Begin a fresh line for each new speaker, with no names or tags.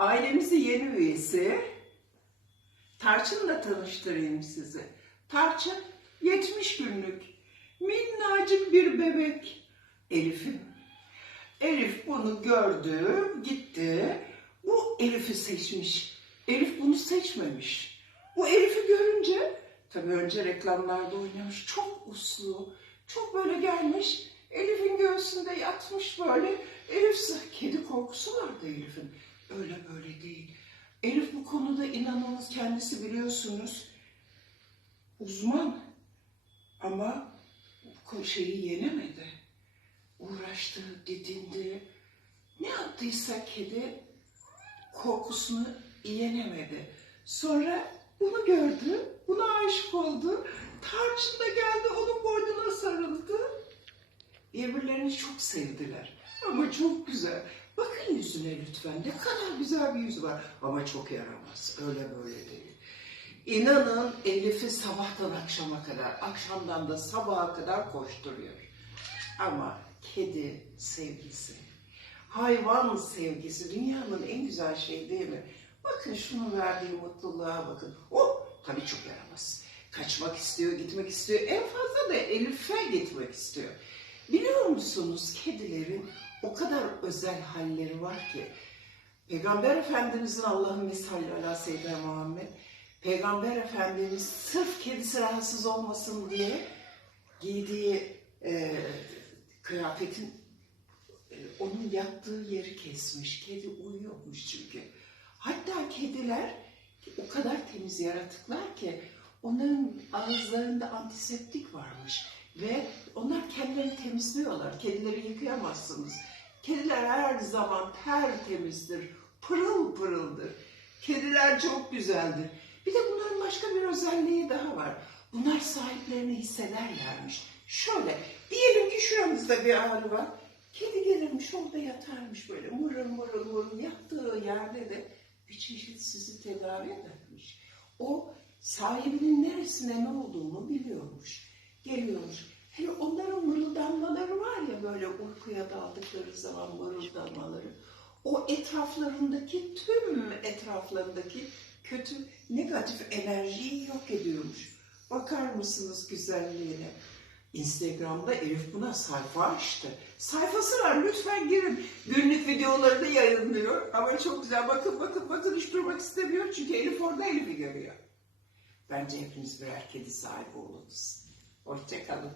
Ailemizin yeni üyesi Tarçın'la tanıştırayım sizi. Tarçın 70 günlük minnacık bir bebek Elif'im. Elif bunu gördü, gitti. Bu Elif'i seçmiş. Elif bunu seçmemiş. Bu Elif'i görünce, tabii önce reklamlarda oynamış, çok uslu, çok böyle gelmiş. Elif'in göğsünde yatmış böyle. Elif, kedi korkusu vardı Elif'in. Öyle böyle değil. Elif bu konuda inanılmaz kendisi biliyorsunuz. Uzman. Ama bu şeyi yenemedi. Uğraştı, didindi. Ne yaptıysa kedi korkusunu yenemedi. Sonra bunu gördü, buna aşık oldu. Tarçın da geldi, onun boynuna sarıldı. Birbirlerini çok sevdiler. Ama çok güzel. Bakın yüzüne lütfen. Ne kadar güzel bir yüzü var. Ama çok yaramaz. Öyle böyle değil. İnanın Elif'i sabahtan akşama kadar, akşamdan da sabaha kadar koşturuyor. Ama kedi sevgisi, hayvan sevgisi dünyanın en güzel şeyi değil mi? Bakın şunu verdiği mutluluğa bakın. O tabii çok yaramaz. Kaçmak istiyor, gitmek istiyor. En fazla da Elif'e gitmek istiyor. Biliyor musunuz kedilerin o kadar özel halleri var ki. Peygamber Efendimizin Allah'ın misali ala seyyidina Muhammed. Peygamber Efendimiz sırf kedisi rahatsız olmasın diye giydiği e, kıyafetin e, onun yattığı yeri kesmiş. Kedi uyuyormuş çünkü. Hatta kediler o kadar temiz yaratıklar ki onların ağızlarında antiseptik varmış. Ve onlar kendilerini temizliyorlar. Kedileri yıkayamazsınız. Kediler her zaman tertemizdir, pırıl pırıldır. Kediler çok güzeldir. Bir de bunların başka bir özelliği daha var. Bunlar sahiplerini hissederlermiş. Şöyle, diyelim ki şuramızda bir ağrı var. Kedi gelirmiş orada yatarmış böyle mırıl mırıl mırıl yattığı yerde de bir çeşit sizi tedavi edermiş. O sahibinin neresine ne olduğunu biliyormuş. Geliyormuş. Hele onların mırıldanmaları var ya böyle uykuya daldıkları zaman mırıldanmaları. O etraflarındaki tüm etraflarındaki kötü negatif enerjiyi yok ediyormuş. Bakar mısınız güzelliğine? Instagram'da Elif buna sayfa açtı. Sayfası var lütfen girin. Günlük videolarını yayınlıyor. Ama çok güzel. Bakın bakın bakın hiç durmak istemiyor. Çünkü Elif orada Elif'i görüyor. Bence hepiniz birer kedi sahibi olunuz. Hoşçakalın.